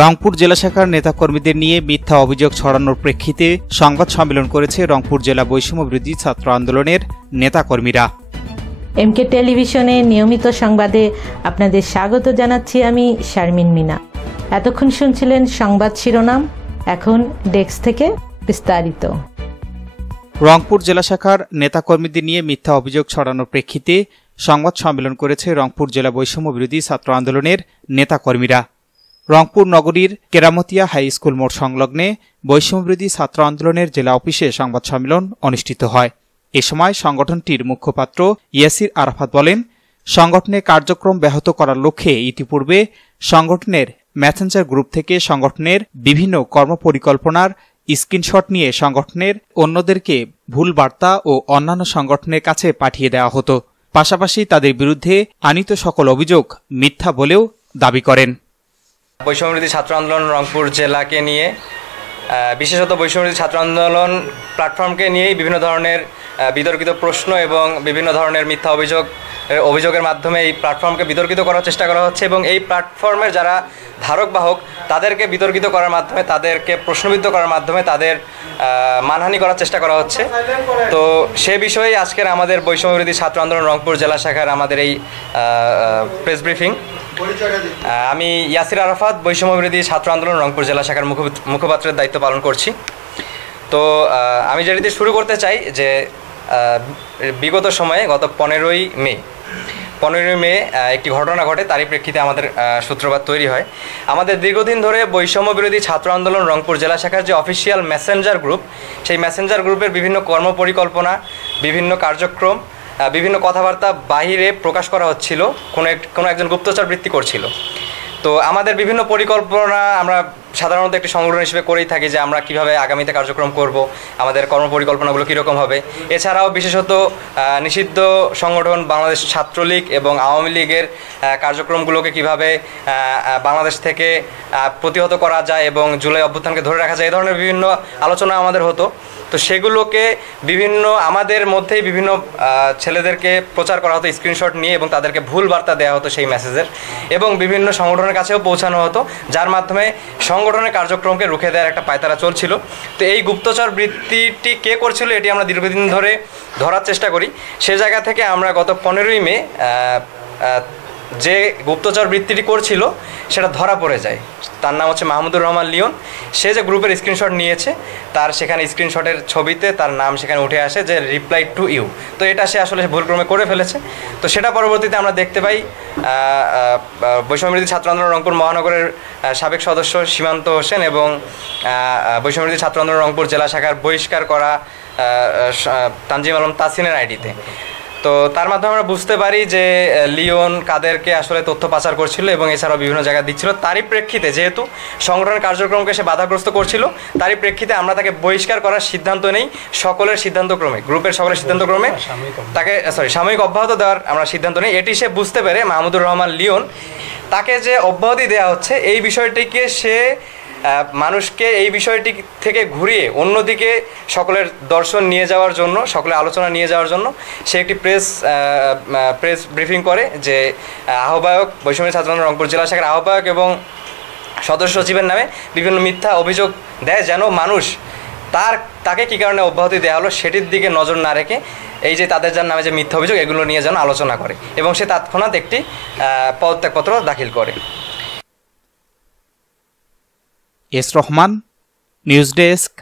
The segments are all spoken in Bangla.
রংপুর জেলা শাখার নেতাকর্মীদের নিয়ে মিথ্যা অভিযোগ ছড়ানোর প্রেক্ষিতে সংবাদ সম্মেলন করেছে রংপুর জেলা বৈষম্য বিরোধী ছাত্র আন্দোলনের নেতাকর্মীরা। এমকে টেলিভিশনে নিয়মিত সংবাদে আপনাদের স্বাগত জানাচ্ছি আমি শারমিন মিনা। এতক্ষণ শুনছিলেন সংবাদ শিরোনাম, এখন ডেস্ক থেকে বিস্তারিত। রংপুর জেলা শাখার নেতাকর্মীদের নিয়ে মিথ্যা অভিযোগ ছড়ানোর প্রেক্ষিতে সংবাদ সম্মেলন করেছে রংপুর জেলা বৈষম্য বিরোধী ছাত্র আন্দোলনের নেতাকর্মীরা। রংপুর নগরীর কেরামতিয়া হাই স্কুল মোড় সংলগ্নে বৈষম্যবিরোধী ছাত্র আন্দোলনের জেলা অফিসে সংবাদ সম্মেলন অনুষ্ঠিত হয়। এ সময় সংগঠনটির মুখপাত্র ইয়াসির আরাফাত বলেন, সংগঠনের কার্যক্রম ব্যাহত করার লক্ষ্যে ইতিপূর্বে সংগঠনের মেসেঞ্জার গ্রুপ থেকে সংগঠনের বিভিন্ন কর্মপরিকল্পনার স্ক্রিনশট নিয়ে সংগঠনের অন্যদেরকে ভুল বার্তা ও অন্যান্য সংগঠনের কাছে পাঠিয়ে দেওয়া হতো। পাশাপাশি তাদের বিরুদ্ধে আনীত সকল অভিযোগ মিথ্যা বলেও দাবি করেন। বৈষম্যবিরোধী ছাত্র আন্দোলন রংপুর জেলাকে নিয়ে, বিশেষত বৈষম্যবিরোধী ছাত্র আন্দোলন প্ল্যাটফর্মকে নিয়েই বিভিন্ন ধরনের বিতর্কিত প্রশ্ন এবং বিভিন্ন ধরনের মিথ্যা অভিযোগের মাধ্যমে এই প্ল্যাটফর্মকে বিতর্কিত করার চেষ্টা করা হচ্ছে এবং এই প্ল্যাটফর্মের যারা ধারক বাহক তাদেরকে বিতর্কিত করার মাধ্যমে, তাদেরকে প্রশ্নবিদ্ধ করার মাধ্যমে তাদের মানহানি করার চেষ্টা করা হচ্ছে। তো সে বিষয়ে আজকের আমাদের বৈষম্যবিরোধী ছাত্র আন্দোলন রংপুর জেলা শাখার আমাদের এই প্রেস ব্রিফিং। আমি ইয়াসির আরাফাত, বৈষম্যবিরোধী ছাত্র আন্দোলন রংপুর জেলা শাখার মুখপাত্রের দায়িত্ব পালন করছি। তো আমি যেটি শুরু করতে চাই যে বিগত সময়ে গত 15ই মে একটি ঘটনা ঘটে, তারই প্রেক্ষিতে আমাদের সূত্রপাত তৈরি হয়। আমাদের দীর্ঘদিন ধরে বৈষম্যবিরোধী ছাত্র আন্দোলন রংপুর জেলা শাখার যে অফিসিয়াল মেসেঞ্জার গ্রুপ, সেই মেসেঞ্জার গ্রুপের বিভিন্ন কর্মপরিকল্পনা, বিভিন্ন কার্যক্রম, বিভিন্ন কথাবার্তা বাহিরে প্রকাশ করা হচ্ছিল, কোনো একজন গুপ্তচর বৃত্তি করছিল। তো আমাদের বিভিন্ন পরিকল্পনা আমরা সাধারণত একটি সংগঠন হিসেবে করেই থাকি যে আমরা কিভাবে আগামীতে কার্যক্রম করব, আমাদের কর্মপরিকল্পনাগুলো কীরকম হবে। এছাড়াও বিশেষত নিষিদ্ধ সংগঠন বাংলাদেশ ছাত্রলীগ এবং আওয়ামী লীগের কার্যক্রমগুলোকে কিভাবে বাংলাদেশ থেকে প্রতিহত করা যায় এবং জুলাই অভ্যুত্থানকে ধরে রাখা যায়, এই ধরনের বিভিন্ন আলোচনা আমাদের হতো। তো সেগুলোকে আমাদের মধ্যেই বিভিন্ন ছেলেদেরকে প্রচার করা হতো স্ক্রিনশট নিয়ে এবং তাদেরকে ভুল বার্তা দেওয়া হতো সেই মেসেজের, এবং বিভিন্ন সংগঠনের কাছেও পৌঁছানো হতো, যার মাধ্যমে সংগঠনের কার্যক্রমকে রুখে দেওয়ার একটা পায়তারা চলছিল। তো এই গুপ্তচর বৃত্তিটি কে করছিল এটি আমরা দীর্ঘদিন ধরে ধরার চেষ্টা করি। সে জায়গা থেকে আমরা গত 15ই মে যে গুপ্তচর বৃত্তিটি করছিল সেটা ধরা পড়ে যায়। তার নাম হচ্ছে মাহমুদুর রহমান লিওন। সে যে গ্রুপের স্ক্রিনশট নিয়েছে, তার সেখানে স্ক্রিনশটের ছবিতে তার নাম সেখানে উঠে আসে যে রিপ্লাই টু ইউ। তো এটা সে আসলে ভুলক্রমে করে ফেলেছে। তো সেটা পরবর্তীতে আমরা দেখতে পাই বৈষম্যবিরোধী ছাত্র আন্দোলন রংপুর মহানগরের সাবেক সদস্য সীমান্ত হোসেন এবং বৈষম্যবিরোধী ছাত্র আন্দোলন রংপুর জেলা শাখার বহিষ্কার করা তানজিম আলম তাসিনের আইডিতে। তো তার মাধ্যমে আমরা বুঝতে পারি যে লিওন কাদেরকে আসলে তথ্য পাচার করছিল এবং এছাড়াও বিভিন্ন জায়গায় দিচ্ছিল। তারই প্রেক্ষিতে যেহেতু সংগঠনের কার্যক্রমকে সে বাধাগ্রস্ত করছিল, তারই প্রেক্ষিতে আমরা তাকে বহিষ্কার করার সিদ্ধান্ত নেই, সকলের সিদ্ধান্তক্রমে, গ্রুপের সকলের সিদ্ধান্তক্রমে তাকে সাময়িক অব্যাহত দেওয়ার আমরা সিদ্ধান্ত নেই। এটি সে বুঝতে পেরে মাহমুদুর রহমান লিওন তাকে যে অব্যাহতি দেওয়া হচ্ছে এই বিষয়টিকে সে মানুষকে এই বিষয়টি থেকে ঘুরিয়ে অন্যদিকে সকলের দর্শন নিয়ে যাওয়ার জন্য, সকলের আলোচনা নিয়ে যাওয়ার জন্য সে একটি প্রেস ব্রিফিং করে যে আহ্বায়ক, বৈষম্যবিরোধী ছাত্র আন্দোলন রংপুর জেলা শাখার আহ্বায়ক এবং সদস্য সচিবের নামে বিভিন্ন মিথ্যা অভিযোগ দেয়, যেন মানুষ তাকে কী কারণে অব্যাহতি দেওয়া হলো সেটির দিকে নজর না রেখে এই যে তাদের যার নামে যে মিথ্যা অভিযোগ এগুলো নিয়ে যেন আলোচনা করে, এবং সে তৎক্ষণাৎ একটি পদত্যাগপত্র দাখিল করে। S Rahman, news desk,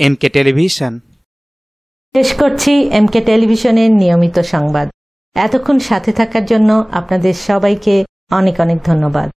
MK television. শেষ করছি এমকে টেলিভিশনের নিয়মিত সংবাদ। এতক্ষণ সাথে থাকার জন্য আপনাদের সবাইকে অনেক অনেক ধন্যবাদ।